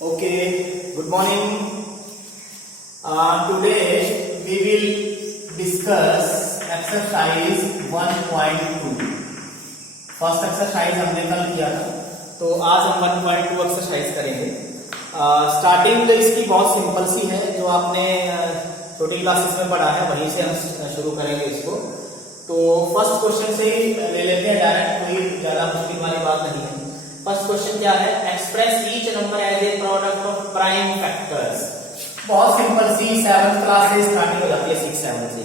Okay, good morning. Today we will discuss exercise 1.2. First exercise हमने कल किया था, तो आज हम 1.2 एक्सरसाइज करेंगे। स्टार्टिंग इसकी बहुत सिंपल सी है, जो आपने छोटी क्लासेस में पढ़ा है वहीं से हम शुरू करेंगे इसको। तो फर्स्ट क्वेश्चन से ही ले लेते हैं डायरेक्ट, कोई ज्यादा मुश्किल वाली बात नहीं है। फर्स्ट क्वेश्चन क्या है? Express each number as a product of prime factors. बहुत सिंपल सी, 7th क्लास से स्टार्टिंग हो जाती है, 6, 7 से।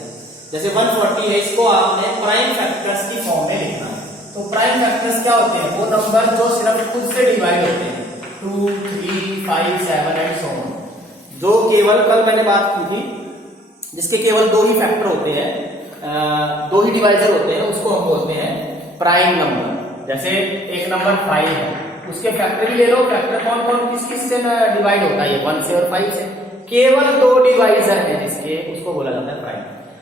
जैसे 140 है, इसको आपने प्राइम फैक्टर्स की फॉर्म में लिखना है। तो प्राइम फैक्टर्स क्या होते हैं? वो नंबर जो सिर्फ खुद से डिवाइड होते हैं, 2, 3, 5, 7 एंड सो ऑन। जो केवल, कल मैंने बात की थी, जिसके केवल दो ही फैक्टर होते हैं, दो ही डिवाइजर होते हैं, उसको हम बोलते हैं प्राइम नंबर। जैसे एक नंबर 5 है, उसके फैक्टर भी ले लो। फैक्टर कौन कौन किस किस से डिवाइड होता है? 1 से और 5 से। केवल दो डिवाइजर है जिसके, उसको बोला जाता है प्राइम।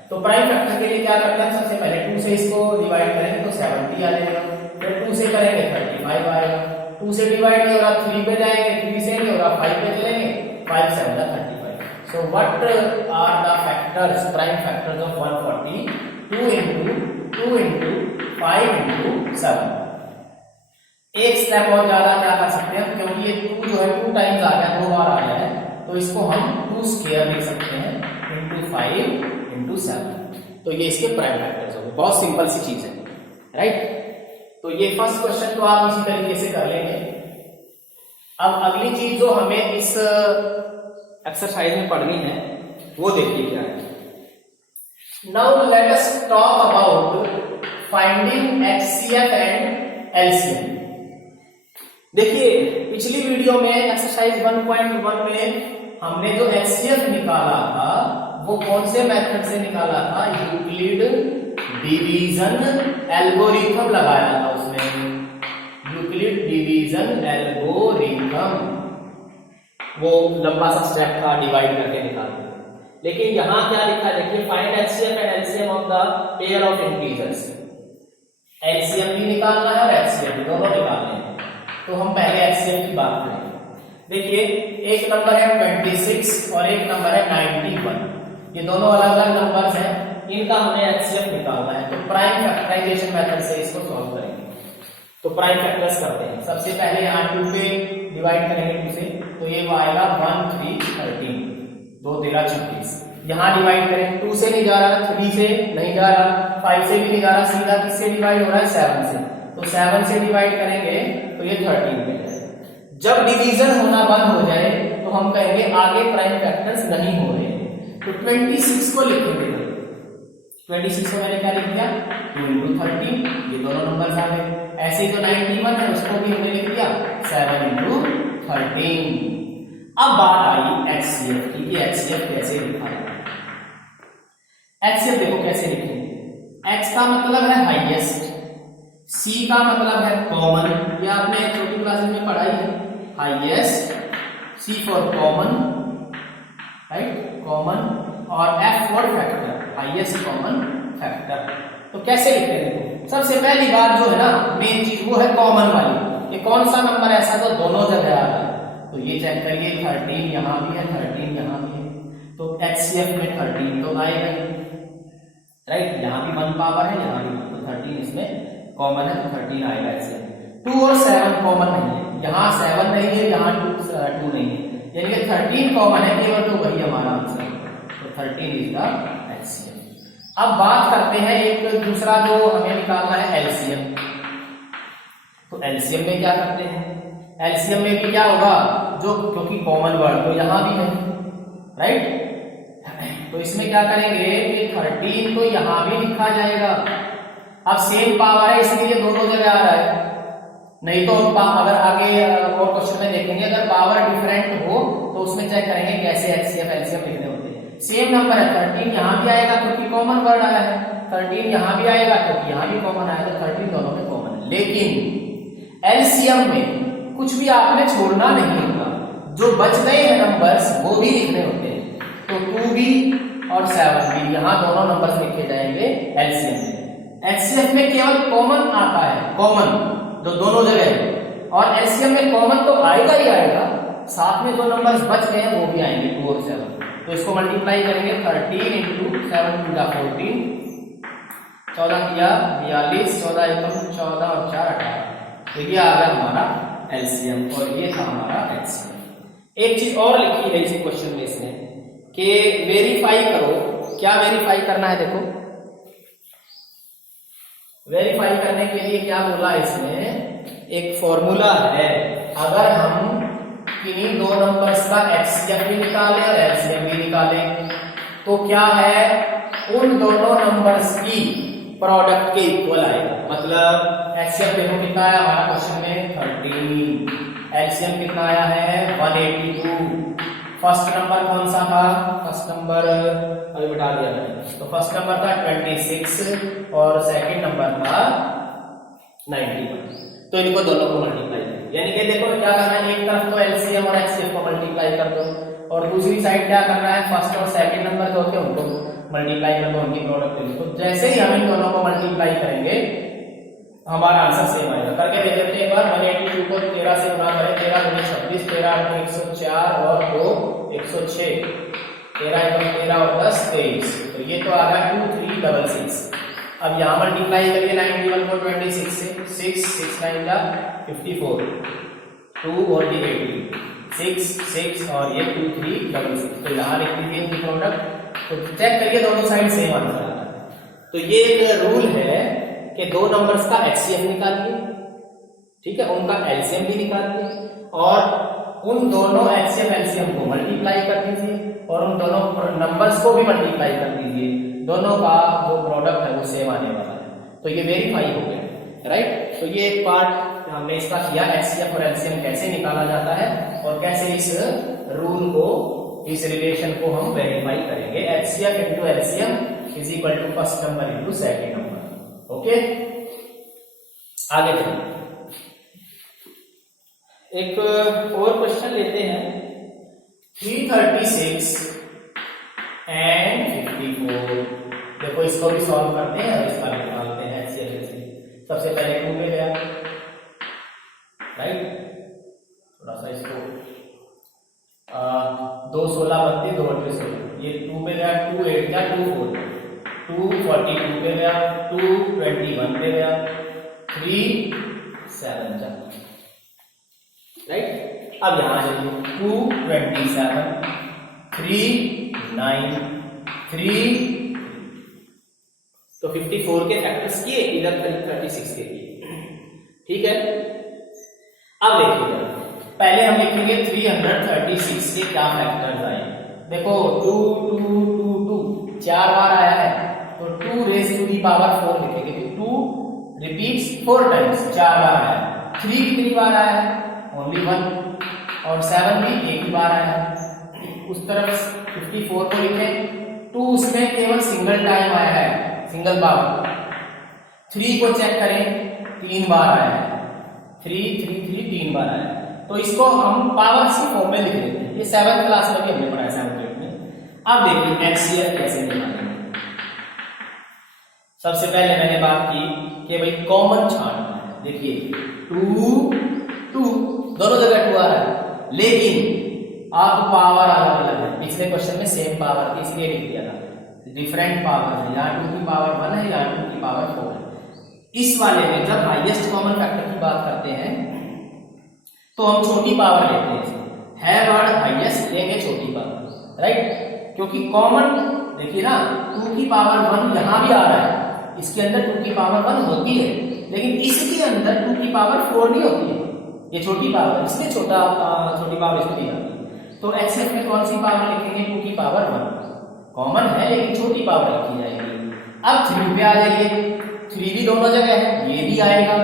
तो प्राइम फैक्टर के लिए क्या करते हैं? सबसे पहले 2 से इसको डिवाइड करेंगे तो 70 आ जाएगा। फिर 2 से करेंगे 35 आएगा। 2 से डिवाइड नहीं हो रहा, 3 पे जाएंगे, 3 से नहीं हो रहा, 5 पे चलेंगे, 5 7 35। So what are the factors, prime factors of 140? 2 into 2 into 5 into 7। एक स्टेप और ज्यादा क्या कर सकते हैं, क्योंकि ये 2 जो है 2 टाइम्स आ गया, 2 बार आ गया है, तो इसको हम 2 स्क्वायर लिख सकते हैं, into 5 into 7। तो ये इसके प्राइम फैक्टर्स हो गए। बहुत सिंपल सी चीज है, राइट? तो ये फर्स्ट क्वेश्चन तो आप इसी तरीके से कर लेंगे। अब अगली चीज जो हमें इस एक्सरसाइज में पढ़नी है, वो देखिए क्या है। Now let us talk about finding HCF and LCM. देखिए, पिछली वीडियो में एक्सरसाइज 1.1 में हमने जो एचसीएफ निकाला था, वो कौन से मेथड से निकाला था? यूक्लिड डिवीजन एल्गोरिथम लगाया था उसमें। यूक्लिड डिवीजन एल्गोरिथम, वो लंबा सा स्टेप था, डिवाइड करके निकालते। लेकिन यहां क्या लिखा है? देखिए, find HCF and LCM of the pair of integers. LCM भी निकालना है और एचसीएफ भी, दोनों निकालने हैं। तो हम पहले एचसीएफ की बात करेंगे। देखिए, एक नंबर है 26 और एक नंबर है 91। ये दोनों अलग अलग नंबर्स हैं, इनका हमें एचसीएफ निकालना है। तो प्राइम फैक्टराइजेशन मेथड से इसको सॉल्व करेंगे। तो प्राइम फैक्टर्स करते हैं। सबसे पहले यहाँ 2 पे डिवाइड करेंगे 2 से, तो ये आएगा 1 3 13, 2 13 36। यहाँ डिवाइड करें, 2 से नहीं जा रहा, 3 से नहीं जा रहा, 5 से भी नहीं जा रहा, सीधा किससे डिवाइड हो रहा है? 7 से। तो 7 से डिवाइड करेंगे तो ये 13 पे जाएगा। जब डिवीजन होना बंद हो जाए तो हम कहेंगे आगे प्राइम फैक्टर्स नहीं हो रहे। तो 26 को लिखेंगे। 26 को मैंने क्या लिख दिया? 2 into 13, ये दोनों नंबर आ गए। ऐसे तो 91 है, उसको भी हमने लिख दिया 7 into 13। अब बात आई एचसीएफ की, कि एचसीएफ कैसे लिखा जाए। एचसीएफ देखो कैसे लिखेंगे। एच का मतलब है हाईएस्ट, सी का मतलब है कॉमन, ये आपने छोटी क्लासेस में पढ़ा ही है। Highest, C for common, right, common, और F for factor, highest common factor. तो कैसे लिखते हैं? सबसे पहली बात जो है ना, मेन चीज, वो है कॉमन वाली। ये कौन सा नंबर ऐसा तो दोनों जगह आ रहा है, तो ये चेक करिए। 13 यहां भी है, 13 यहां भी है, तो एचसीएफ में 13 तो आएगा, राइट? यहां भी 1 पावर है, यहां भी, तो 13 इसमें कॉमन है, तो 13 आएगा एचसीएफ। 2 और 7 कॉमन नहीं है, यहाँ 7 नहीं है, यहाँ 2 नहीं है, यानी कि 13 कॉमन है केवल, तो वही हमारा आंसर है। तो 13 इज द एचसीएफ। अब बात करते हैं एक दूसरा जो हमें निकालना है, एलसीएम। तो एलसीएम में क्या करते हैं? एलसीएम में भी क्या होगा, जो क्योंकि कॉमन वर्ड तो यहां भी है, राइट? तो इसमें क्या करेंगे कि 13 तो यहां भी लिखा जाएगा। अब सेम पावर है, इसलिए दोनों जगह आ रहा है। नहीं तो अगर आगे और क्वेश्चन में देखेंगे, अगर पावर डिफरेंट हो तो उसमें चेक करेंगे कैसे एचसीएफ एलसीएम लिखने होते हैं। सेम नंबर है, 13 यहां भी आएगा क्योंकि कॉमन वर्ड आया है, 13 यहां भी आएगा क्योंकि यहां भी कॉमन आया, तो 13 दोनों में कॉमन है। लेकिन एलसीएम में कुछ भी आपने छोड़ना नहीं होगा, जो बच गए हैं नंबर्स वो भी लिखने होते हैं। तो 2 भी और 7 भी, यहां दोनों नंबर्स लिखे जाएंगे एलसीएम में। एचसीएफ में केवल कॉमन आता है, कॉमन जो दोनों जगह है, और एलसीएम में कॉमन तो आएगा ही आएगा, साथ में जो नंबर्स बच गए हैं वो भी आएंगे 2 और 7। तो इसको मल्टीप्लाई करेंगे 13 इंटू 7 टू 14, 14 किया 42, 14 एकम 14 और 4 18। तो ये आ गया हमारा एलसीएम और ये था हमारा एचसीएम। एक चीज और लिखी है इसी क्वेश्चन में इसने कि वेरीफाई करो। क्या वेरीफाई करना है? देखो वेरीफाई करने के लिए क्या बोला इसमें, एक फॉर्मूला है। अगर हम किन्हीं दो नंबर्स का एचसीएफ भी निकालें और एलसीएम भी निकालें तो क्या है, उन दोनों नंबर्स की प्रोडक्ट के इक्वल आएगा। मतलब एचसीएफ देखो कितना आया हमारा क्वेश्चन में 13, एलसीएम कितना आया है 182। फर्स्ट नंबर कौन सा था? फर्स्ट नंबर अभी बिठा दिया मैंने, तो फर्स्ट नंबर था 26 और सेकंड नंबर था 91। तो इनको दोनों को मल्टीप्लाई करें, यानी कि देखो क्या करना है, एक तरफ तो एलसीएम और एचसीएफ को मल्टीप्लाई कर दो और दूसरी साइड क्या करना है, फर्स्ट और सेकंड नंबर जो होते हैं उनको मल्टीप्लाई कर दो, उनकी प्रोडक्ट ले लो। तो जैसे ही हम इन दोनों को मल्टीप्लाई करेंगे हमारा आंसर सेम आएगा। करके देख लेते हैं एक बार। 182 को 13 से गुणा करें, 13 दूनी 26, 13 8 104 और 2 106, 13 1 13 और 10 23। तो ये तो आ गया 2366। अब यहाँ मल्टीप्लाई करिए 91 को 26 से, 6 6 9 का 54, 2 और 80, 6 6 और ये 2366। तो यहाँ लिख दीजिए इनकी प्रोडक्ट। तो चेक करिए दोनों साइड सेम आंसर आ रहा है। तो ये एक रूल है कि दो नंबर्स का एचसीएफ निकालिए, ठीक है, उनका एलसीएम भी निकालिए और उन दोनों एचसीएफ एलसीएम को मल्टीप्लाई कर दीजिए और उन दोनों नंबर्स को भी मल्टीप्लाई कर दीजिए। दोनों का जो प्रोडक्ट है वो सेम आने वाला है। तो ये वेरीफाई हो गया, राइट। तो ये एक पार्ट हमने इसका किया, एचसीएफ और एलसीएम कैसे निकाला जाता है और कैसे इस रूल को, इस रिलेशन को हम वेरीफाई करेंगे। HCF into LCM is equal to first number into second number. Okay, आगे चलिए एक और क्वेश्चन लेते हैं। 336 एंड 54। देखो इसको भी सॉल्व करते हैं और इसका भी निकालते हैं एचसीएफ। सबसे पहले 2 पे गया, राइट, थोड़ा सा इसको 2 16 32 2 8 16, ये 2 पे गया, 2 8 गया 2 4, 2 42 पे गया, 2 21 पे गया, 3 7 जा, राइट। अब यहां चलिए 2 27, 3 9, 3, तो 54 के फैक्टर्स किए, इधर 36 के किए, ठीक है। अब देखिएगा, पहले हम लिखेंगे 336 के क्या फैक्टर्स आए। देखो 2 2 2 2 4 बार आया है तो 2 रेज़ टू दी पावर 4 लिखेंगे। तो 2 रिपीट्स 4 टाइम्स, 4 बार आया है। 3 कितनी बार आया है? ओनली 1। और 7 भी एक ही बार आया है। उस तरफ 54 को लिखें, 2 उसमें केवल सिंगल टाइम आया है, सिंगल पावर। 3 को चेक करें, 3 बार आया है, 3 3 3 3 बार आया है। तो इसको हम पावर की फॉर्म में लिख लेते हैं। ये 7th क्लास में भी हमने पढ़ा है, 7th ग्रेड में। अब देखिए एचसीएफ कैसे निकालेंगे। सबसे पहले मैंने बात की कि भाई कॉमन छांटना है। देखिए 2 2 दोनों जगह 2 आ रहा है, लेकिन अब पावर अलग अलग है। पिछले क्वेश्चन में सेम पावर थी इसलिए लिख दिया था, डिफरेंट पावर है। यहाँ 2 की पावर 1 है, यहाँ 2 की पावर 4 है। इस वाले में जब हाईएस्ट कॉमन फैक्टर की बात करते हैं तो हम छोटी पावर लेते हैं, है वर्ड हाईएस्ट, लेंगे छोटी पावर, राइट। क्योंकि कॉमन देखिए ना, 2 की पावर 1 यहां भी आ रहा है, इसके अंदर 2 की पावर 1 होती है, लेकिन इसके अंदर 2 की पावर 4 नहीं होती है। ये छोटी पावर, इसलिए छोटी पावर इसमें दी जाती है। तो एचसीएफ में कौन सी पावर लिखेंगे? 2 की पावर 1 कॉमन है, लेकिन छोटी पावर लिखी जाएगी। अब 3 पे आ जाइए, 3 भी दोनों जगह है, ये भी आएगा।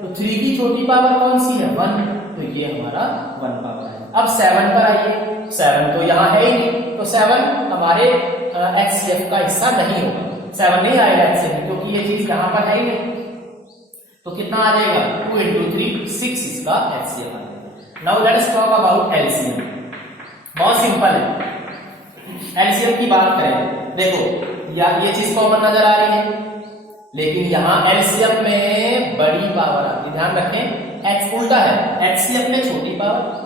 तो 3 की छोटी पावर कौन सी है? 1, तो ये हमारा 1 पावर है। अब 7 पर आइए, 7 तो यहाँ है ही नहीं, तो 7 हमारे एचसीएफ का हिस्सा नहीं होगा। 7 नहीं आएगा एचसीएफ क्योंकि ये चीज यहाँ पर है ही नहीं। तो कितना आ जाएगा? 2 into 3 6 इसका एचसीएफ आ जाएगा। Now let us talk about LCM. बहुत सिंपल है। एलसीएम की बात करें, देखो ये चीज कॉमन नजर आ रही है, लेकिन यहाँ एलसीएम में बड़ी पावर आती है। ध्यान रखें, एच उल्टा है, एचसीएफ में छोटी पावर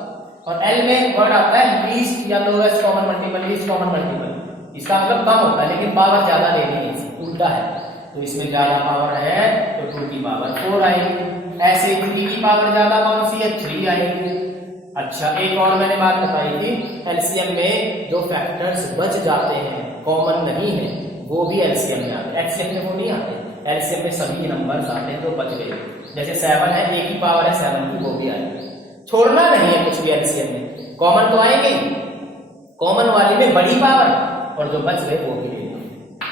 और एल में वर्ड आता है लीस्ट या lowest common multiple, least common multiple, इसका मतलब कम होता है लेकिन पावर ज्यादा लेनी है, उल्टा है। तो इसमें ज्यादा पावर है तो 2 की पावर 4 आएगी। ऐसे 3 की पावर ज्यादा कौन सी है, 3 आएगी। अच्छा, एक और मैंने बात बताई थी, एलसीएम में जो फैक्टर्स बच जाते हैं, कॉमन नहीं है, वो भी एलसीएम में आते हैं। एचसीएफ में वो नहीं आते, एलसीएम में सभी नंबर्स आते हैं जो बच गए। जैसे 7 है, एक ही पावर है 7 की, वो भी आएगी। छोड़ना नहीं है कुछ भी एलसीएम में, कॉमन तो आएंगे, कॉमन वाली में बड़ी पावर और जो बच गए वो भी लेंगे।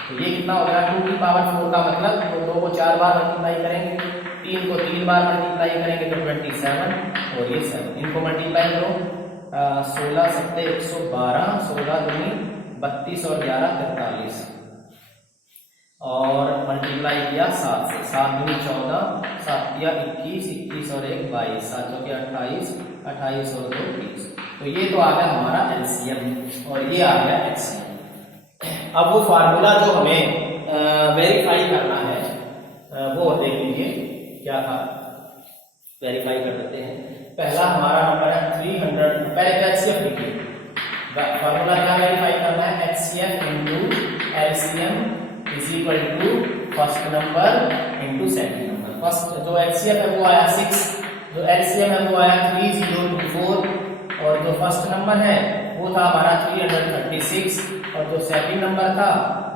तो ये कितना होगा, 2 की पावर 4 का मतलब तो 2 को 4 बार मल्टीप्लाई करेंगे, 3 को 3 बार मल्टीप्लाई करेंगे तो 27 और ये 7, इनको मल्टीप्लाई करो, 16 सत्ते 112, 16 दूनी 32 और 11 43, और मल्टीप्लाई किया 7 से, 7 दूनी 14, 7 या 21, 21 और 1 22, 7 के 28, 28 और 2 30। तो ये तो आ गया हमारा एलसीएम और ये आ गया एचसीएम। अब वो फार्मूला जो हमें वेरीफाई करना है वो देख लीजिए क्या था, वेरीफाई कर देते हैं। पहला हमारा नंबर है 300, पहले एचसीएफ लिखिए, फार्मूला क्या वेरीफाई करना है, HCF into LCM is equal to first number into second number. First जो एचसीएफ है वो आया 6, जो एलसीएम है वो आया 3024, और जो फर्स्ट नंबर है वो था हमारा 336, और जो सेकंड नंबर था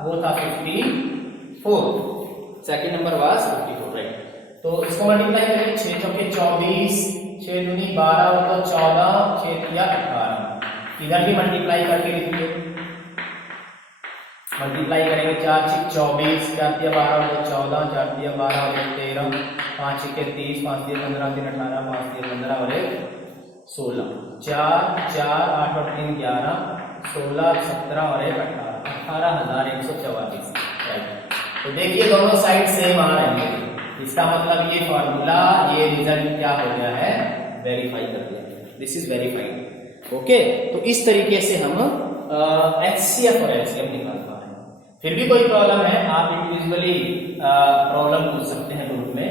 वो था 54, सेकंड नंबर वाज 54, राइट। तो इसको मल्टीप्लाई करेंगे, 6 चौके 24, 6 दूनी 12 और 2 14, 6 तिया 18, इधर भी मल्टीप्लाई करके लिखिए, मल्टीप्लाई करेंगे, 4 6 24, 4 तिया 12 और 2 14, 4 तिया 12 और 1 13, 5 6 30, 5 तिया 15, 3 18, 5 तिया 15 और 1 16, 4 4 8 और 3 11, 16 17 और 1 18, 18144, राइट। तो देखिए दोनों साइड सेम आ रही है, इसका मतलब ये फॉर्मूला, ये रिजल्ट क्या हो गया है, वेरीफाई कर दिया, दिस इज वेरीफाइड। ओके, तो इस तरीके से हम एचसीएफ और एलसीएम निकाल पा रहे हैं। फिर भी कोई प्रॉब्लम है, आप इंडिविजुअली प्रॉब्लम पूछ सकते हैं ग्रुप में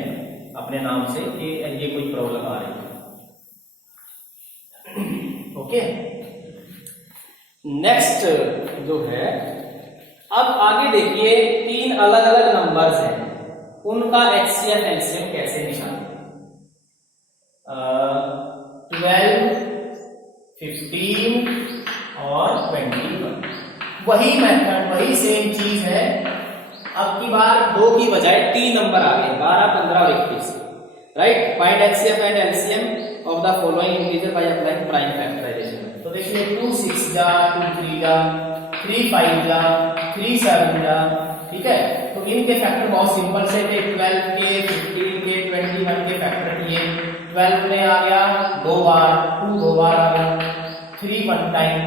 अपने नाम से कि ये कोई प्रॉब्लम आ रही है। ओके, नेक्स्ट जो है, अब आगे देखिए 3 अलग अलग नंबर्स हैं, उनका एचसीएफ एलसीएम कैसे निकालें। 12 15 और 21, वही मेथड, वही सेम चीज है। अब की बार 2 की बजाय 3 नंबर आ गए, 12 15 और 21, right. Find HCF and LCM of the following integer by applying prime factorisation. तो देखिए 2 6 जा, 2 3 जा, 3 5 जा, 3 7 जा, ठीक है। तो इनके फैक्टर बहुत सिंपल से थे, 12 के 15 के 21 के फैक्टर किए, 12 में आ गया 2 बार, 2 2 बार आ गया, 3 1 टाइम,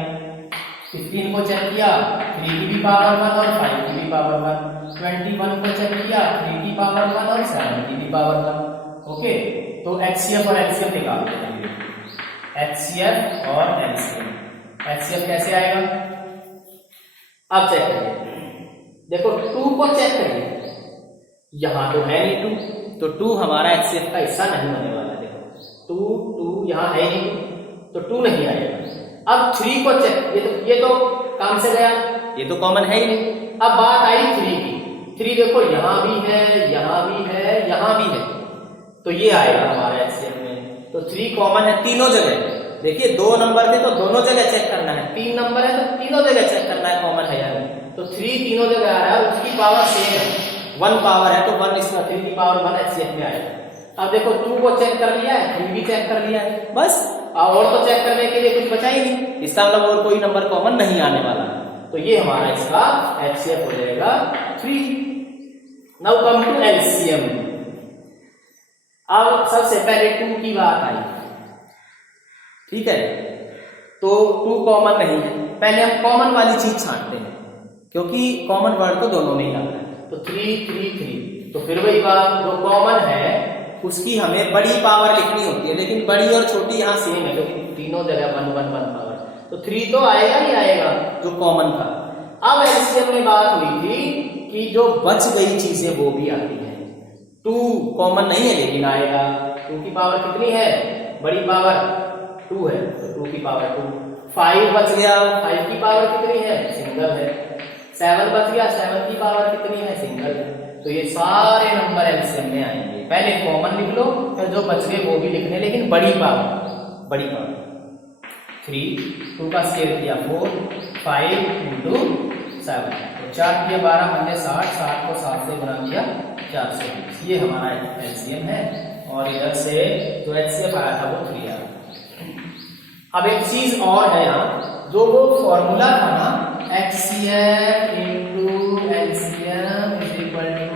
15 को चेक किया 3 की भी पावर 1 और 5 की भी पावर 1, 21 को चेक किया 3 की पावर 1 और 7 की भी पावर 1। ओके, तो एचसीएफ और एलसीएम निकालते हैं, एचसीएफ और एलसीएम। एचसीएफ कैसे आएगा, अब चेक करिए, देखो 2 को चेक करिए, यहां तो है नहीं 2, तो 2 हमारा एचसीएफ का हिस्सा नहीं होने वाला है। देखो 2 यहां है नहीं, तो 2 नहीं आएगा। अब 3 को चेक, ये तो काम से गया, ये तो कॉमन है ही नहीं। अब बात आई 3 की, 3 देखो यहां भी है, यहां भी है, यहां भी है, तो ये आएगा हमारा एचसीएफ में। तो 3 कॉमन है तीनों जगह, देखिए 2 नंबर थे तो दोनों जगह चेक करना है, 3 नंबर है तो तीनों जगह चेक करना है कॉमन है या नहीं। तो 3 तीनों जगह आ रहा है, उसकी पावर सेम है, 1 पावर है तो 1 इसका 3 की पावर 1 एचसीएफ में आएगा। अब देखो 2 को चेक कर लिया है, 3 भी चेक कर लिया है, बस और तो चेक करने के लिए कुछ बचा ही नहीं, इसका मतलब और कोई नंबर कॉमन नहीं आने वाला, तो ये हमारा इसका एचसीएफ हो जाएगा 3। Now come to LCM. अब सबसे पहले 2 की बात आई, ठीक है, तो 2 कॉमन नहीं है, पहले हम कॉमन वाली चीज छांटते हैं क्योंकि कॉमन वर्ड तो दोनों में ही आता है। तो 3 3 3, तो फिर वही बात, जो कॉमन है उसकी हमें बड़ी पावर लिखनी होती है, लेकिन बड़ी और छोटी यहाँ सेम है क्योंकि तीनों जगह 1 1 1 पावर, तो 3 तो आएगा ही आएगा जो कॉमन था। अब एलसीएम में बात हुई थी कि जो बच गई चीजें वो भी आती है, 2 कॉमन नहीं है लेकिन आएगा, 2 की पावर कितनी है, बड़ी पावर 2 है तो 2 की पावर 2, 5 बच गया, 5 की पावर कितनी है, सिंगल है, 7 बच गया, 7 की पावर कितनी है, सिंगल है। तो ये सारे नंबर एलसीएम में आएंगे। पहले कॉमन लिख लो, फिर जो बच गए वो भी लिखने, लेकिन बड़ी पावर 3, 2 का स्क्वायर किया 4, 5 इंटू 7, तो 4 किया 12, हमने 60, 60 को 7 से गुणा किया 420, ये हमारा एलसीएम है। और इधर से जो एचसीएफ आया था वो 3 आया। अब एक चीज और है यहाँ, जो वो फॉर्मूला था ना, HCF into LCM is equal to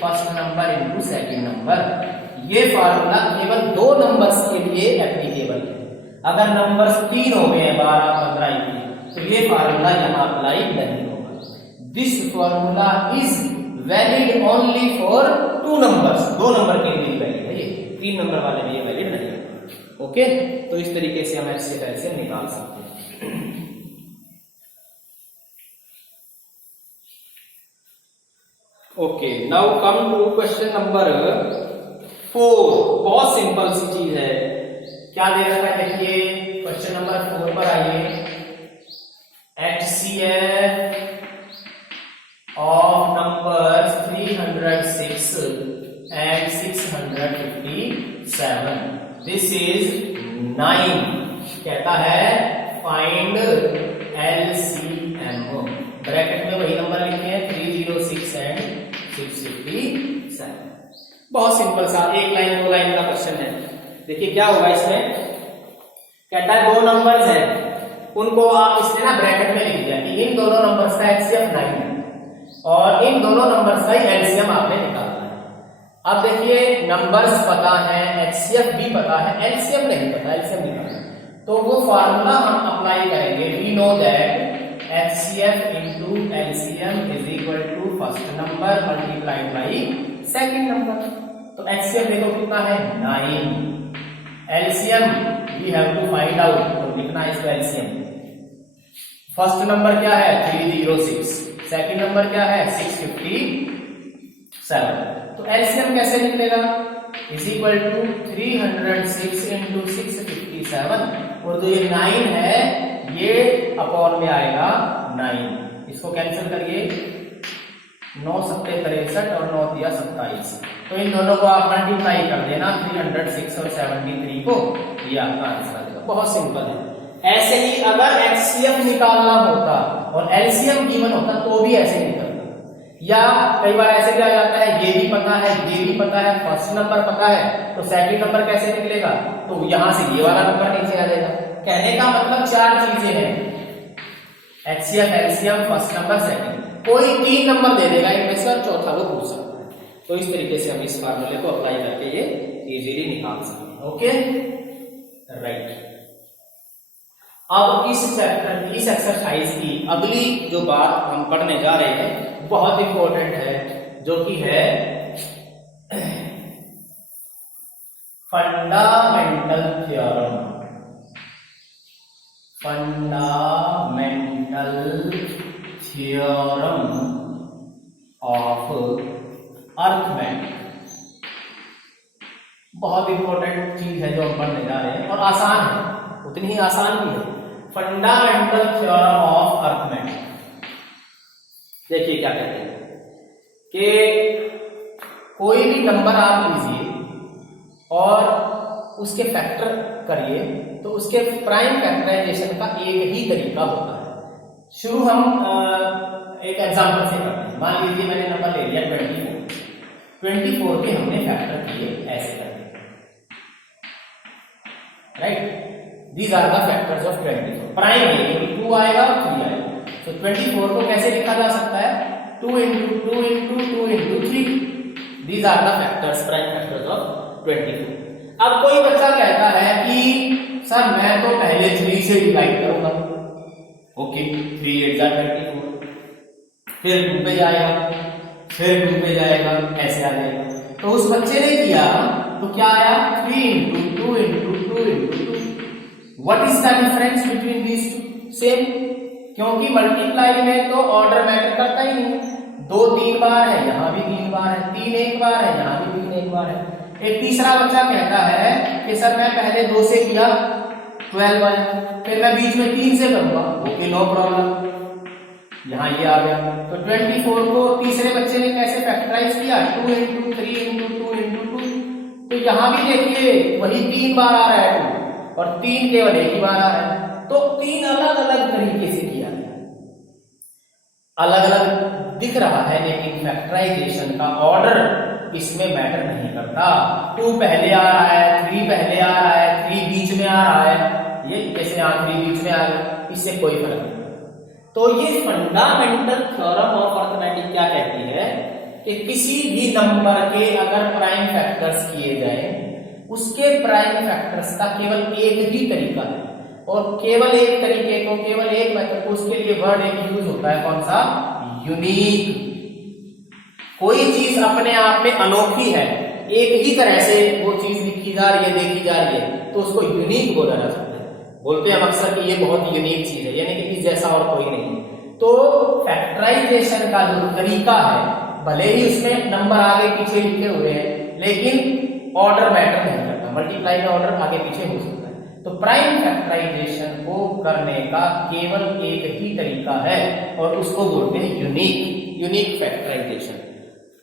first number into second number, ये फॉर्मूला केवल 2 नंबर्स के लिए एप्लीकेबल है। अगर नंबर्स 3 हो गए 12, 15, 21, तो ये फॉर्मूला यहाँ अप्लाई नहीं होगा। This formula is valid only for 2 numbers, 2 number के लिए वैलिड है, ये 3 नंबर वाले लिए वैलिड नहीं है। ओके, तो इस तरीके से हम ऐसे निकाल सकते हैं। Okay, now come to question number 4। बहुत सिंपल सी चीज है। क्या दे रखा है, देखिए क्वेश्चन नंबर 4 पर आइए। HCF of numbers 306 and 657, this is 9। कहता है फाइंड LCM, ब्रैकेट में वही नंबर लिखे हैं 306 and 657। बहुत सिंपल सा 1 लाइन 2 लाइन का क्वेश्चन है। देखिए क्या होगा इसमें, कहता है 2 नंबर्स हैं, उनको आप इसने ना ब्रैकेट में लिख दिया कि इन दोनों नंबर्स का HCF 9 है और इन दोनों नंबर्स का LCM आपने निकालना है। अब देखिए नंबर्स पता है, HCF भी पता है, LCM नहीं पता, LCM निकालना है। तो वो फार्मूला हम अप्लाई करेंगे। We know that HCF into LCM is equal to first number multiplied by second number. तो HCF देखो कितना है 9, LCM we have to find out, तो लिखना है इसका LCM। फर्स्ट नंबर क्या है 306, सेकंड नंबर क्या है 657। तो LCM कैसे निकलेगा, इज इक्वल टू 306 इंटू 657, और जो ये 9 है ये अपॉन में आएगा 9, इसको कैंसिल करिए, 9 सत्ते 63 और 9 दिया 27, तो इन दोनों को आप मल्टीप्लाई कर देना 306 और 73 को, ये आपका आंसर आ जाएगा। बहुत सिंपल है। ऐसे ही अगर HCF निकालना होता और LCM गिवन होता तो भी ऐसे निकलता, या कई बार ऐसे भी आ जाता है ये भी पता है, ये भी पता है, फर्स्ट नंबर पता है, तो सेकंड नंबर कैसे निकलेगा, तो यहां से ये वाला नंबर नीचे आ जाएगा। कहने का मतलब 4 चीजें हैं, HCF, LCM, first number, second, कोई 3 नंबर दे देगा इनमें से और चौथा वो पूछ सकता है। तो इस तरीके से हम इस फार्मूले को अप्लाई करके ये इजीली निकाल सकते हैं। Okay, right. अब इस चैप्टर, इस एक्सरसाइज की अगली जो बात हम पढ़ने जा रहे हैं बहुत इंपॉर्टेंट है, जो कि है fundamental theorem. Fundamental theorem of arithmetic. बहुत इंपॉर्टेंट चीज है जो हम पढ़ने जा रहे हैं, और आसान है, उतनी ही आसान भी है। Fundamental theorem of arithmetic. देखिए क्या कहते हैं कि कोई भी नंबर आप लीजिए और उसके फैक्टर करिए, तो उसके प्राइम फैक्टराइजेशन का एक ही तरीका होता है। शुरू हम एक एग्जांपल से करते हैं। मान लीजिए मैंने नंबर ले लिया 24 के हमने फैक्टर किए ऐसे करके, right. These are the factors of 24। Prime है 2 आएगा और 3 आएगा, तो 24 को कैसे लिखा जा सकता है 2 into 2 into 2 into 3। These are the factors, prime factors of 24। अब कोई बच्चा कहता है कि सर मैं तो पहले 3 से डिवाइड करूंगा, ओके 3 8 जा 24, फिर 2 पे जाएगा, फिर 2 पे जाएगा, ऐसे आ जाएगा। तो उस बच्चे ने किया तो क्या आया 3 into 2 into 2 into 2। What is the difference between these two? Same, क्योंकि मल्टीप्लाई में तो ऑर्डर मैटर करता ही नहीं। 2 3 बार है, यहाँ भी 3 बार है, 3 1 बार है, यहाँ भी 3 1 बार है। एक तीसरा बच्चा कहता है कि सर मैं पहले 2 से किया 12 आया। फिर मैं बीच में 3 से करूंगा, ओके नो प्रॉब्लम, यहाँ ये आ गया। तो 24 को तीसरे बच्चे ने कैसे फैक्टराइज किया, 2 into 3 into 2 into 2। तो यहाँ भी देखिए वही 3 बार आ रहा है 2, और 3 केवल एक ही बार आ रहा है। तो 3 अलग अलग तरीके से किया गया, अलग अलग दिख रहा है, लेकिन फैक्टराइजेशन का ऑर्डर इसमें मैटर नहीं करता। 2 पहले आ रहा है, 3 पहले आ रहा है, 3 बीच में आ रहा है, ये जैसे यहाँ 3 बीच में आ गया, इससे कोई फर्क नहीं। तो ये फंडामेंटल थ्योरम ऑफ अर्थमेटिक क्या कहती है कि किसी भी नंबर के अगर प्राइम फैक्टर्स किए जाएं, उसके प्राइम फैक्टर्स का केवल एक ही तरीका है, और केवल एक तरीके को, केवल एक मेथड को, उसके लिए वर्ड एक यूज होता है, कौन सा, यूनिक। कोई चीज अपने आप में अनोखी है, एक ही तरह से वो चीज लिखी जा रही है, देखी जा रही है, तो उसको यूनिक बोला जा सकता है। बोलते हैं अक्सर कि ये बहुत यूनिक चीज है, यानी कि इस जैसा और कोई नहीं। तो फैक्टराइजेशन का जो तरीका है, भले ही उसमें नंबर आगे पीछे लिखे हुए हैं, लेकिन ऑर्डर मैटर नहीं करता, मल्टीप्लाई में ऑर्डर आगे पीछे हो सकता है। तो प्राइम फैक्टराइजेशन को करने का केवल एक ही तरीका है, और उसको बोलते हैं यूनिक फैक्टराइजेशन।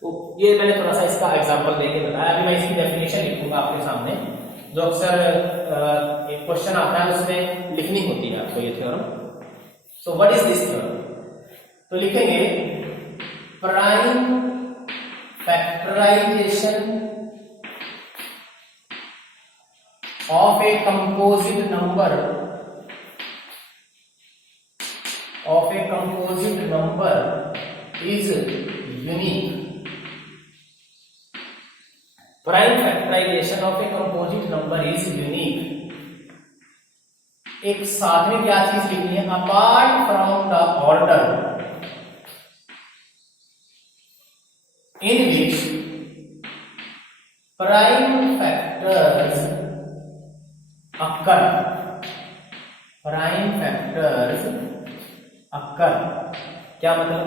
तो ये मैंने थोड़ा सा इसका एग्जांपल देके बताया। अभी मैं इसकी डेफिनेशन लिखूंगा आपके सामने, जो अक्सर एक क्वेश्चन आता है उसमें लिखनी होती है आपको ये theorem. So what is this theorem? तो लिखेंगे prime factorisation of a composite number is unique. Prime factorisation of a composite number is unique. एक साथ में क्या चीज लिखनी है, apart from the order in which prime factors occur। क्या मतलब,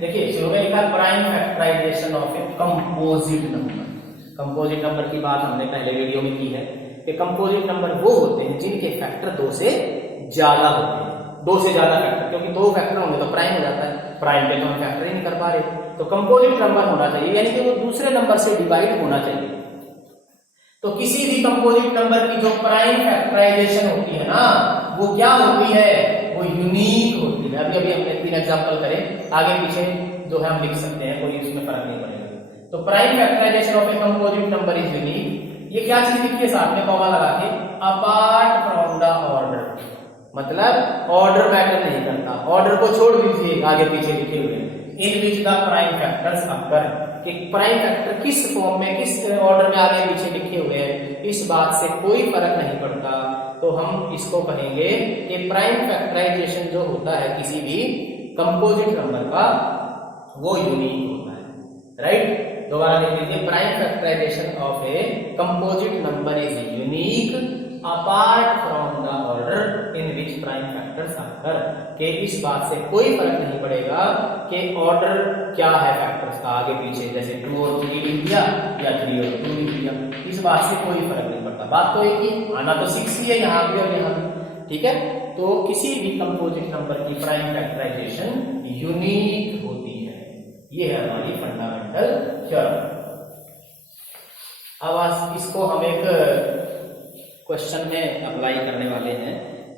देखिए शुरू में लिखा prime factorisation of a composite number. Composite number की बात हमने पहले वीडियो में की है कि कंपोजिट नंबर वो होते हैं जिनके फैक्टर 2 से ज्यादा होते हैं। 2 से ज्यादा फैक्टर, क्योंकि 2 फैक्टर होंगे तो प्राइम हो जाता है, प्राइम पे तो हम फैक्टर ही नहीं कर पा रहे। तो कंपोजिट नंबर होना चाहिए, यानी कि वो दूसरे नंबर से डिवाइड होना चाहिए। तो किसी भी कंपोजिट नंबर की जो प्राइम फैक्टराइजेशन होती है ना, वो क्या होती है, वो यूनिक होती है। अभी हमने 3 एग्जांपल करे, आगे पीछे जो है हम लिख सकते हैं, कोई उसमें फर्क नहीं पड़ेगा। तो prime factorisation of a composite number is unique. ये क्या चीज लिखी है साथ में कॉमा लगा के, अपार्ट फ्रॉम द ऑर्डर, मतलब ऑर्डर मैटर नहीं करता, ऑर्डर को छोड़ दीजिए, आगे पीछे लिखे हुए इन विच द प्राइम फैक्टर्स अकर, कि प्राइम फैक्टर किस फॉर्म में, किस ऑर्डर में आगे पीछे लिखे हुए हैं, इस बात से कोई फर्क नहीं पड़ता। तो हम इसको कहेंगे कि प्राइम फैक्टराइजेशन जो होता है किसी भी कंपोजिट नंबर का, वो यूनिक होता है। राइट, दोबारा देख लीजिए, prime factorisation of a composite number is unique apart from the order in which prime factors occur, के इस बात से कोई फर्क नहीं पड़ेगा कि ऑर्डर क्या है फैक्टर्स का आगे पीछे, जैसे 2 और 3 लिख दिया या 3 और 2 लिख दिया, इस बात से कोई फर्क नहीं पड़ता। बात तो एक ही, आना तो 6 ही है यहाँ पे और यहाँ पे, ठीक है। तो किसी भी कंपोजिट नंबर की प्राइम फैक्टराइजेशन यूनिक होती है, ये है हमारी फंडामेंटल थ्योरम। अब इसको हम एक क्वेश्चन में अप्लाई करने वाले हैं,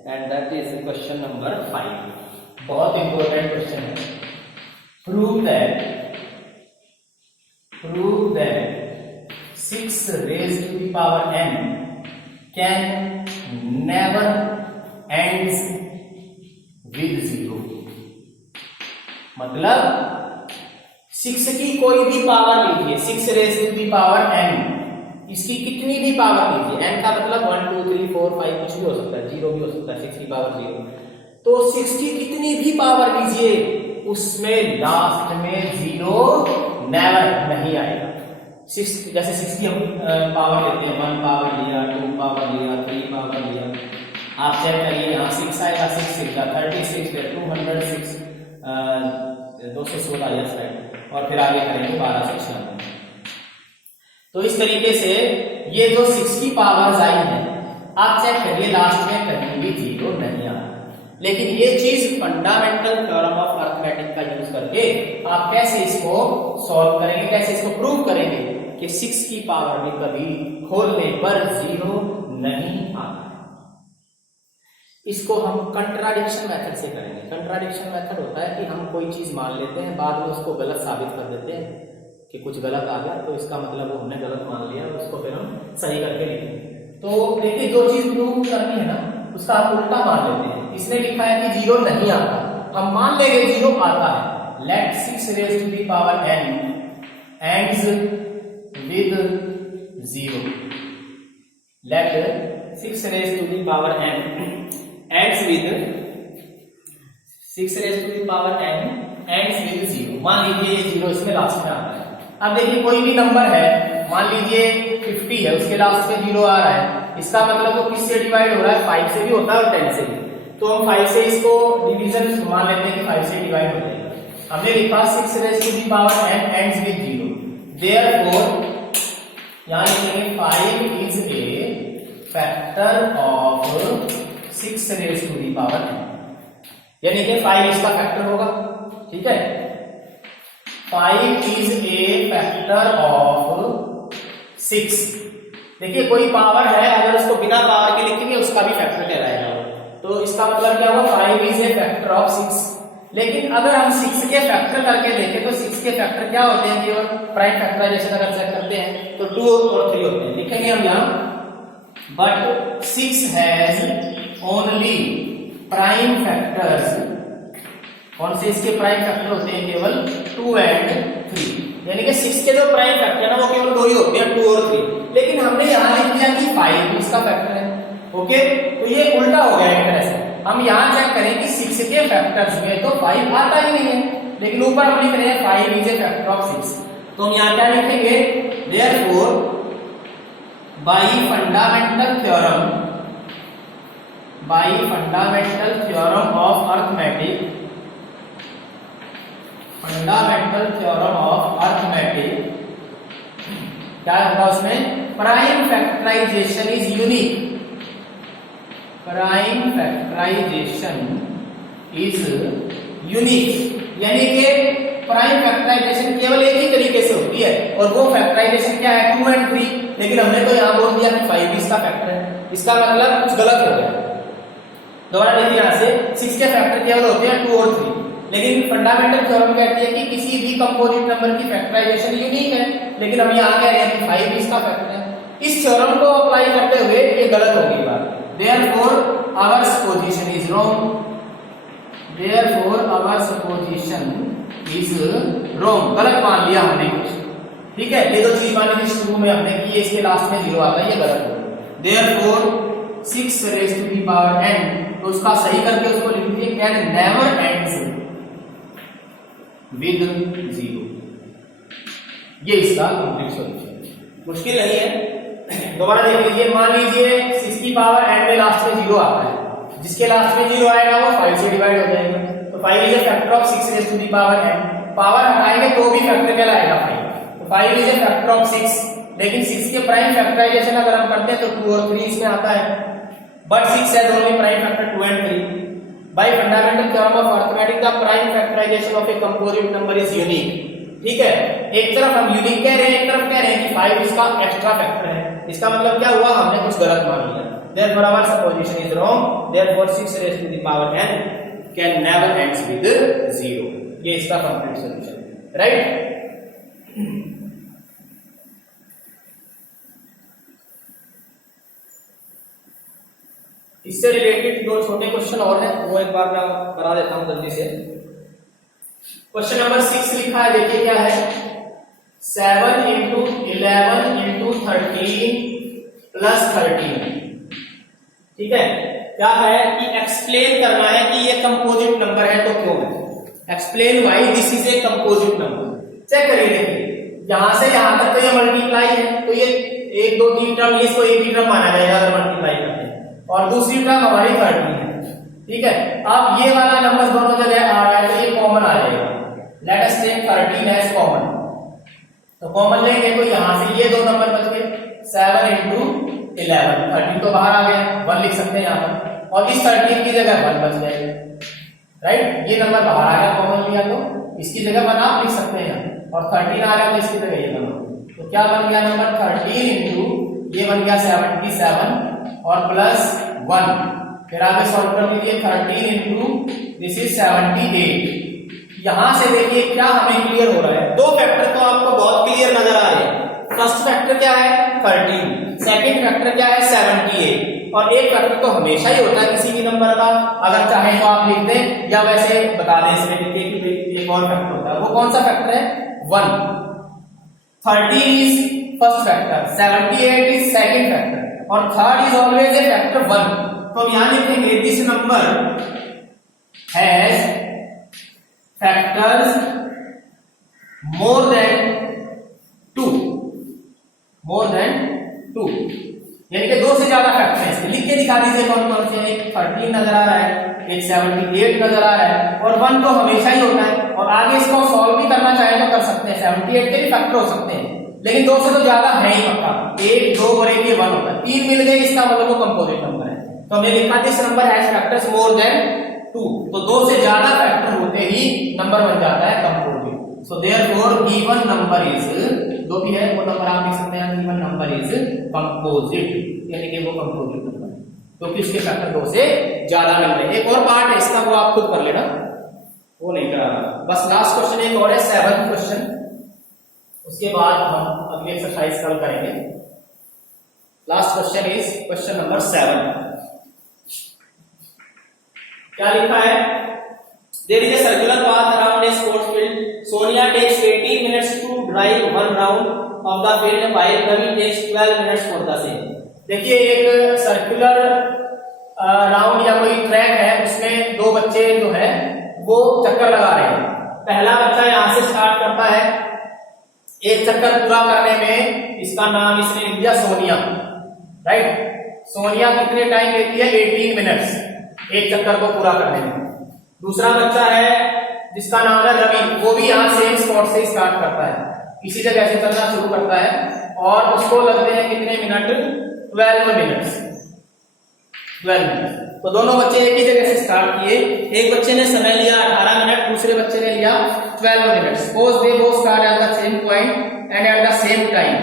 and that is question number 5। बहुत इंपॉर्टेंट क्वेश्चन है। Prove that 6 raised to the power n can never ends with 0। मतलब 6 की कोई भी पावर लीजिए, 6 raised to the power n, इसकी कितनी भी पावर लीजिए, n का मतलब 1 2 3 4 5 कुछ भी हो सकता है, 0 भी हो सकता है, 6 की पावर 0। तो 6 की कितनी भी पावर लीजिए, उसमें लास्ट में 0 नेवर नहीं आएगा। 6 जैसे 6 की हम पावर लेते हैं, 1 पावर लिया, 2 पावर लिया, 3 पावर लिया, आप चेक करिए यहाँ 6 आएगा, 6 6 36 फिर 206 216 यस राइट, और फिर आगे करेंगे 12 से 96। तो इस तरीके से ये जो 6 की पावर्स आई है, आप लेकिन ये चीज फंडामेंटल थ्योरम ऑफ अर्थमेटिक का यूज करके आप कैसे इसको सॉल्व करेंगे, कैसे इसको प्रूव करेंगे कि 6 की पावर में कभी खोलने पर 0 नहीं आता। इसको हम कंट्राडिक्शन मेथड से करेंगे। कंट्राडिक्शन मेथड होता है कि हम कोई चीज मान लेते हैं, बाद में उसको गलत साबित कर देते हैं कि कुछ गलत आ गया, तो इसका मतलब वो हमने गलत मान लिया, उसको फिर हम सही करके लिखेंगे। तो देखिए, जो चीज प्रूव करनी है ना उसका आप उल्टा मान लेते हैं। इसने लिखा है कि 0 नहीं आता, हम मान लेंगे 0 आता है। Let 6 raised to the power n ends with 0. Let 6 raised to the power n ends with 6 raised to the power n ends with 0. मान लीजिए ये 0 इसमें लास्ट में आता है। अब देखिए, कोई भी नंबर है, मान लीजिए 50 है, उसके लास्ट में 0 आ रहा है, इसका मतलब वो किससे डिवाइड हो रहा है? 5 से भी होता है और 10 से भी। तो हम 5 से इसको डिवीजन मान लेते हैं कि 5 से डिवाइड हो जाएगा। हमने लिखा 6 raised to the power n ends with 0. Therefore यहां लिखेंगे 5 is a factor of 6 raised to the power n, यानी कि 5 इसका फैक्टर होगा। ठीक है, 5 is a factor of 6। देखिए, कोई पावर है, अगर उसको बिना पावर के लिखेंगे उसका भी फैक्टर कहलाएगा। तो इसका मतलब क्या हुआ? 5 is a factor of 6। लेकिन अगर हम 6 के फैक्टर करके देखें तो 6 के फैक्टर क्या होते हैं? केवल प्राइम फैक्टराइजेशन अगर चेक करते हैं तो 2 और 3 होते हैं। लिखेंगे हम यहां, but 6 has only prime factors. कौन से इसके प्राइम फैक्टर होते हैं? केवल 2 and 3। यानी कि 6 के जो प्राइम फैक्टर है ना वो केवल 2 ही होते हैं, 2 और 3। लेकिन हमने यहां लिख दिया कि 5 इसका फैक्टर है। ओके, तो ये उल्टा हो गया एक तरह से। हम यहां चेक करें कि 6 के फैक्टर्स में तो 5 आता ही नहीं है, लेकिन ऊपर हम लिख रहे हैं 5 is a factor of 6। तो हम यहां क्या लिखेंगे? therefore by fundamental theorem of arithmetic, क्या होगा उसमें? Prime factorisation is unique. Prime factorisation is unique, यानी कि प्राइम फैक्टराइजेशन केवल एक ही तरीके से होती है, और वो फैक्टराइजेशन क्या है? 2 and 3। लेकिन हमने तो यहां बोल दिया कि 5 इसका फैक्टर है, इसका मतलब कुछ गलत हो गया। दोबारा देखिए, यहां से 6 के फैक्टर केवल होते हैं 2 और 3, लेकिन फंडामेंटल थ्योरम कहती है कि किसी भी कंपोजिट नंबर की फैक्टराइजेशन यूनिक है। लेकिन हम यहां कह रहे हैं कि 5 इसका फैक्टर है। इस थ्योरम को अप्लाई करते हुए ये गलत होगी बात। therefore our supposition is wrong। गलत मान लिया हमने कुछ। ठीक है, ये जो चीज मान ली शुरू में हमने की, इसके लास्ट में 0 आता है, ये गलत हो। therefore 6 raised to the power n, तो उसका सही करके उसको लिख दीजिए can never ends with 0। ये इसका कंप्लीट सॉल्यूशन। मुश्किल नहीं है। दोबारा देख लीजिए, मान लीजिए 6 की पावर n में लास्ट में 0 आता है, जिसके लास्ट में 0 आएगा वो 5 से डिवाइड हो जाएगा। तो 5 is a factor of 6 raised to the power n। Power हटाएंगे तो भी फैक्टर कहलाएगा 5। तो 5 is a factor of 6। लेकिन 6 के प्राइम फैक्टराइजेशन अगर हम करते हैं तो 2 और 3 इसमें आता है, but 6 has only prime factor 2 and 3। By fundamental theorem of arithmetic, the prime factorization of a composite number is unique। ठीक है, एक तरफ हम यूनिक कह रहे हैं, एक तरफ कह रहे हैं कि 5 इसका एक्स्ट्रा फैक्टर है। इसका मतलब क्या हुआ? हमने कुछ गलत मान लिया। therefore our supposition is wrong। therefore 6 raised to the power n can never ends with 0। ये इसका कंप्लीट सॉल्यूशन है, राइट। इससे रिलेटेड 2 छोटे क्वेश्चन और हैं, वो एक बार मैं करा देता हूं जल्दी से। क्वेश्चन नंबर 6 लिखा है, देखिए क्या है? 7 into 11 into 13 plus 13। ठीक है, क्या है कि एक्सप्लेन करना है कि ये कंपोजिट नंबर है तो क्यों है। Explain why this is a composite number. Check करिए, देखिए यहां से यहां तक तो ये मल्टीप्लाई है, तो ये 1 2 3 टर्म, इसको एक ही टर्म माना जाएगा अगर मल्टीप्लाई करते हैं, और दूसरी टर्म हमारी 13 है। ठीक है, अब ये वाला नंबर दोनों जगह आ रहा है तो ये कॉमन आ जाएगा। Let us take 13 as common. तो कॉमन लेंगे तो यहां से ये 2 नंबर बच गए, 7 into 11। 13 तो बाहर आ गया, 1 लिख सकते हैं यहां पर। और इस 13 की जगह 1 बच जाएगा, राइट। ये नंबर बाहर आ गया कॉमन लिया तो इसकी जगह 1 आप लिख सकते हैं, और 13 आ गया तो इसकी जगह ये बना, तो क्या बन गया नंबर 13 इंटू ये बन गया 77 और प्लस 1, फिर आगे सॉल्व कर लीजिए 13 इंटू दिस इज 78। यहां से देखिए क्या हमें क्लियर हो रहा है, दो फैक्टर तो आपको बहुत क्लियर नजर आ रहे हैं। फर्स्ट फैक्टर क्या है 13, सेकंड फैक्टर क्या है 78, और एक फैक्टर तो हमेशा ही होता है किसी भी नंबर का, अगर चाहे तो आप लिख दें या वैसे बता दें इसमें लिख के कि एक और फैक्टर होता है। वो कौन सा फैक्टर है 1। 13 is first factor, 78 is second factor, और third is always a factor 1। तो यहां लिखेंगे this number has factors more than 2, more than 2, यानी कि 2 से ज्यादा फैक्टर है इसके। लिख के दिखा दीजिए कौन कौन से, एक 13 नजर आ रहा है, एक 78 नजर आ रहा है, और 1 तो हमेशा ही होता है। और आगे इसको सॉल्व भी करना चाहे तो कर सकते हैं, 78 के भी फैक्टर हो सकते हैं, लेकिन 2 से तो ज्यादा है ही पक्का। 1, 2 और 1 ये 1 होता है, 3 मिल गए इसका मतलब वो कंपोजिट नंबर है। तो हमने लिखा this number has factors more than 2, तो 2 से ज्यादा फैक्टर होते ही नंबर बन जाता है composite. So therefore given number is, जो भी है वो नंबर आप लिख सकते हैं, गिवन नंबर इज कंपोजिट, यानी कि वो कंपोजिट नंबर है क्योंकि उसके फैक्टर 2 से ज्यादा मिल रहे हैं। एक और पार्ट है इसका, वो आप खुद कर लेना, वो नहीं करा, बस लास्ट क्वेश्चन एक और है 7th क्वेश्चन, उसके बाद हम अगली एक्सरसाइज कल करेंगे। Last question is question number 7। क्या लिखा है, there is a circular path around a sports field, Sonia takes 18 minutes to drive 1 round of the field while Ravi takes 12 minutes for the same. देखिए एक सर्कुलर राउंड या कोई track है, उसमें 2 बच्चे जो है वो चक्कर लगा रहे हैं। पहला बच्चा यहां से स्टार्ट करता है, एक चक्कर पूरा करने में इसका नाम इसने लिख दिया सोनिया, राइट। सोनिया कितने टाइम लेती है 18 मिनट्स एक चक्कर को पूरा करने में। दूसरा बच्चा है जिसका नाम है रवि, वो भी यहाँ सेम स्पॉट से स्टार्ट करता है, इसी जगह से चलना शुरू करता है, और उसको लगते हैं कितने मिनट 12 मिनट्स। तो दोनों बच्चे एक ही जगह से स्टार्ट किए, एक बच्चे ने समय लिया 18 मिनट, दूसरे बच्चे ने लिया 12 minute. Suppose they both start at the same point and at the same time,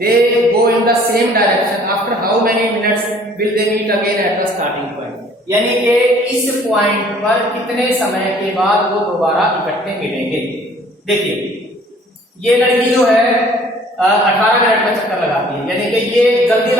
they go in the same direction, after how many minutes will they meet again at the starting point, यानी कि इस point पर कितने समय के बाद वो दोबारा इकट्ठे मिलेंगे। देखिए ये लड़की जो है 18 मिनट में चक्कर लगाती है, यानी कि ये जल्दी